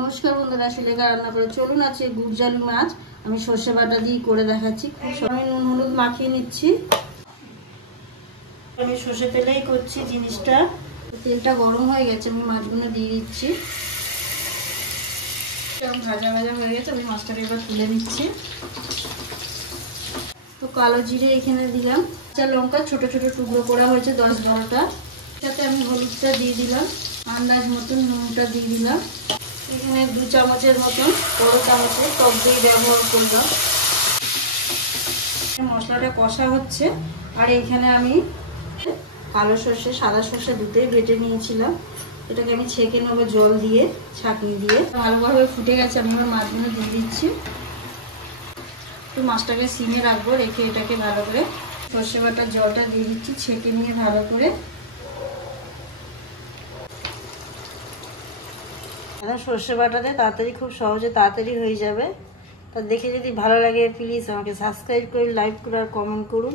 নমস্কার বন্ধুরা, শিলেখা রান্না করে চলুন। আছে গুড়জালি মাছ আমি সর্ষে বাটা দিয়ে করে দেখাচ্ছি। আমি নুন হলুদ মাখিয়ে নিচ্ছি। আমি সর্ষে তেলেই করছি জিনিসটা। তেলটা গরম হয়ে গেছে, আমি মাছগুলো দিয়ে দিচ্ছি। ভাজা ভাজা হয়ে গেছে, আমি মাছটাকে এবার তুলে নিচ্ছি। তো কালো জিরে এখানে দিলাম, লঙ্কা ছোট ছোট টুকরো করা হয়েছে 10-12টা। সাথে আমি হলুদটা দিয়ে দিলাম, আন্দাজ মতন নুনটা দিয়ে দিলাম। এখানে 2 চামচের মতন বড় চামচে টক দই ব্যবহার করলাম। মশলাটা কষা হচ্ছে। আর এখানে আমি কালো সর্ষে সাদা সর্ষে দুটোই বেটে নিয়েছিলাম, এটাকে আমি ছেঁকে নেবো জল দিয়ে, ছাঁকনি দিয়ে। ভালোভাবে ফুটে গেছে, আমি আমার মাছগুলো দিয়ে দিচ্ছি। তো মাছটাকে সিমে রাখবো, রেখে এটাকে ভালো করে সর্ষে বাটার জলটা দিয়ে দিচ্ছি, ছেঁকে নিয়ে ভালো করে। সর্ষে বাটাতে তাড়াতাড়ি, খুব সহজে তাড়াতাড়ি হয়ে যাবে। তা দেখে যদি ভালো লাগে প্লিজ আমাকে সাবস্ক্রাইব করে, লাইক করে আর কমেন্ট করুন।